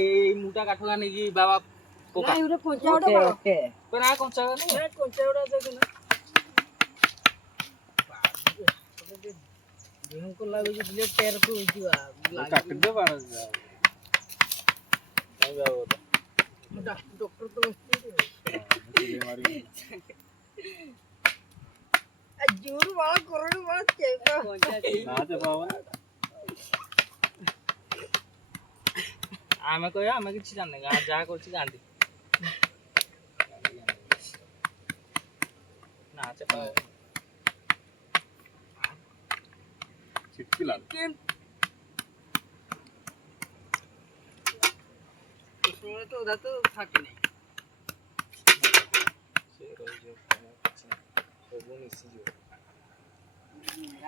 এই মোটা কাঠুয়া নাকি বাবা পোকা ওকে না কঞ্চা কাটতে পারা যায় डॉक्टर तो जोर वाला कोरोना वाला चेका ना ते बाबा आमे कहिया आमे किछि जाने जा करछि गांधी ना ते बाबा छिटकी लाल उसमें तो उधर तो থাকে नहीं से रही जो सब मिसी जो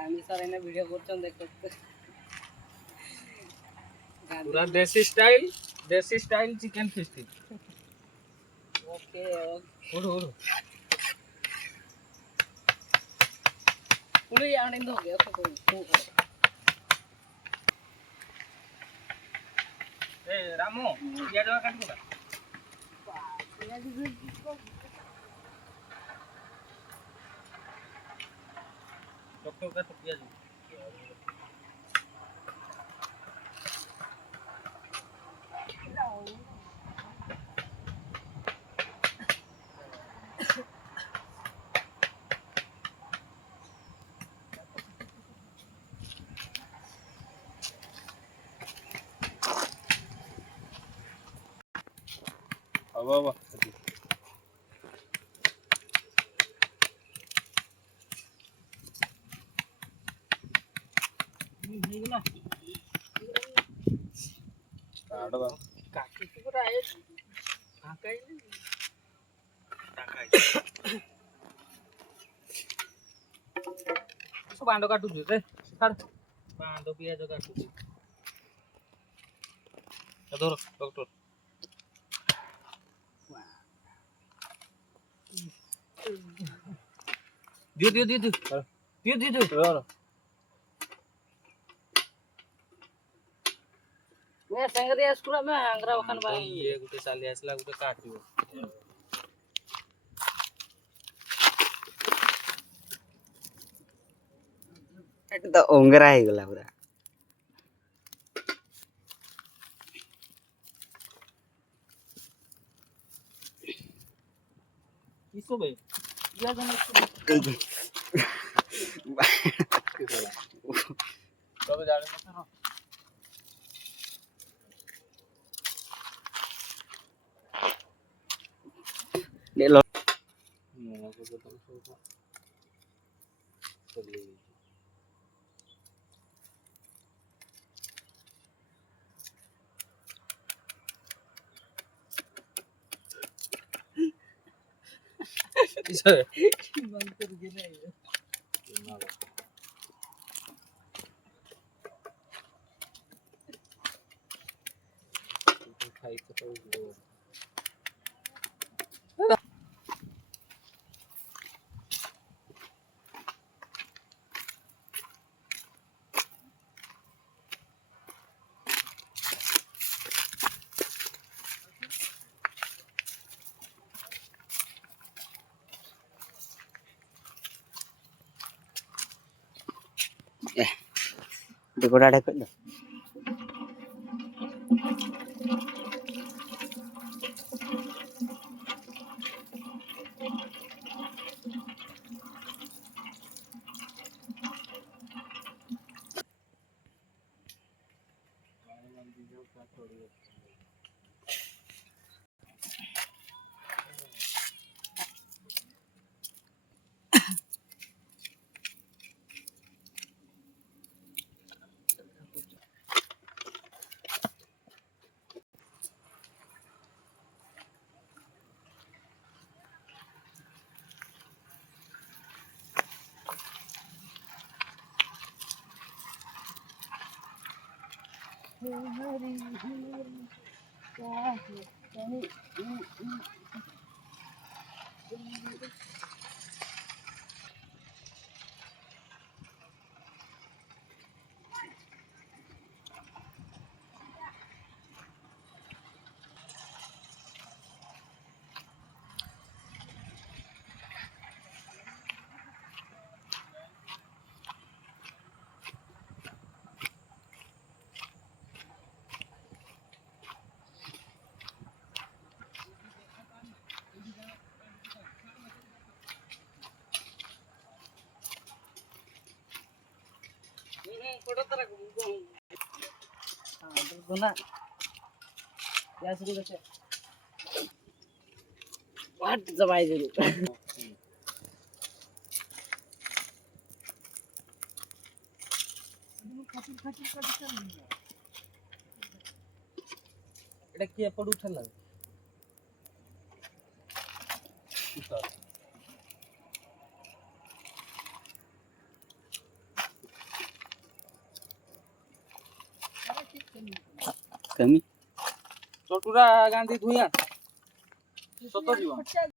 আমি স্যার এনে ভিডিও করছেন দেখতে पूरा देसी स्टाइल चिकन फिस्टी ओके ओरो पूरे यार नहीं हो गया ए रामू ये जगह काट बोला डॉक्टर का टोपिया जी वाह काकी को आए काका ही सो बांडो काटू रे छाड़ बांडो पियाज काटू धर डॉक्टर दियो मैं संगरिया स्कूल में अंगरा वखन बा ये गुटे साली आसला गुटे काटियो एकदम ओंगरा ही गला पूरा किसो बे या जने कब जाने ना ले लो को तो सो चली किसो बंद कर गिरा खाई तो देखो डाढ़े कर दो पुन्हा या सुरू कसे वाट जमायचे এটা কি পড়ু উঠালা कमी চটুরা গান্ধী ধুইয়া সত জীবন